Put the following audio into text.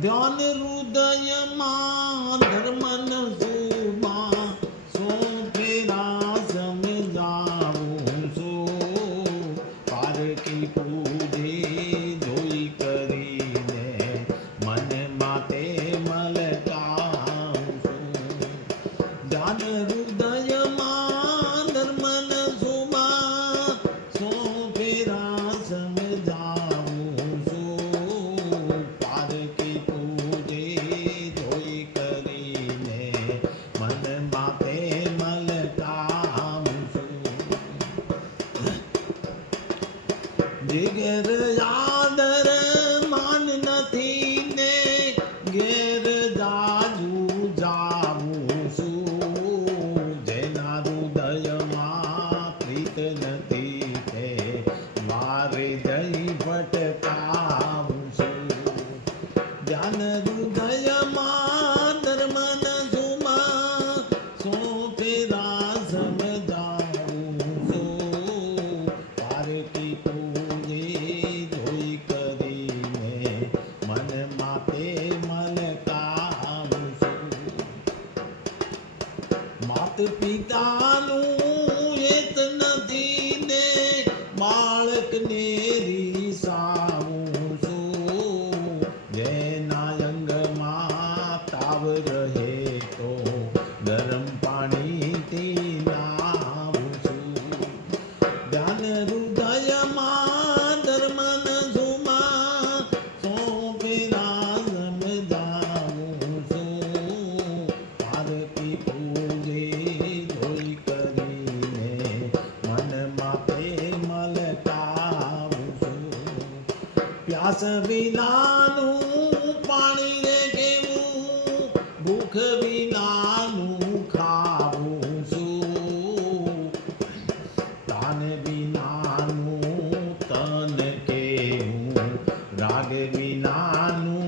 ધ્યાન હૃદયમાં ધર્મન સુબા સો ફેરા સમજાવું છું પારકી પૂજે જોઈ કરીને મન માટે મલકાવું છું ધ્યાન હૃદયમાં ધર્મન સુબા સો ફેરા સમજાવું છું પારકી પૂજે જોઈ કરીને મન માટે મલકાવું છું જે ઘેર આદર માન નથી ને ઘેર જાજુ જાવું છું જેના હૃદયમાં પ્રીત નથી તે મારે જઈ ભટકાવું છું ધ્યાન હૃદયમાં ધર્મન સુમા સો ફેરા સમજાવું છું પારકી પૂજે જોઈ કરીને મન માટે મલકાવું છું માત પિતાનું હેત નથી ને બાળકને રીસાવું છું જેના અંગમાં તાવ રહે તો ગરમ પાણીથી નાવું છું ધ્યાન હૃદયમાં ધર્મન સુમા સો ફેરા સમજાવું છું પારકી પૂજે જોઈ કરીને મન માટે મલકાવું છું પ્યાસ વિનાનું પાણી રે કેવું ભૂખ વિનાનું ખાવું છું તાન વિનાનું તન કેવું રાગ વિનાનું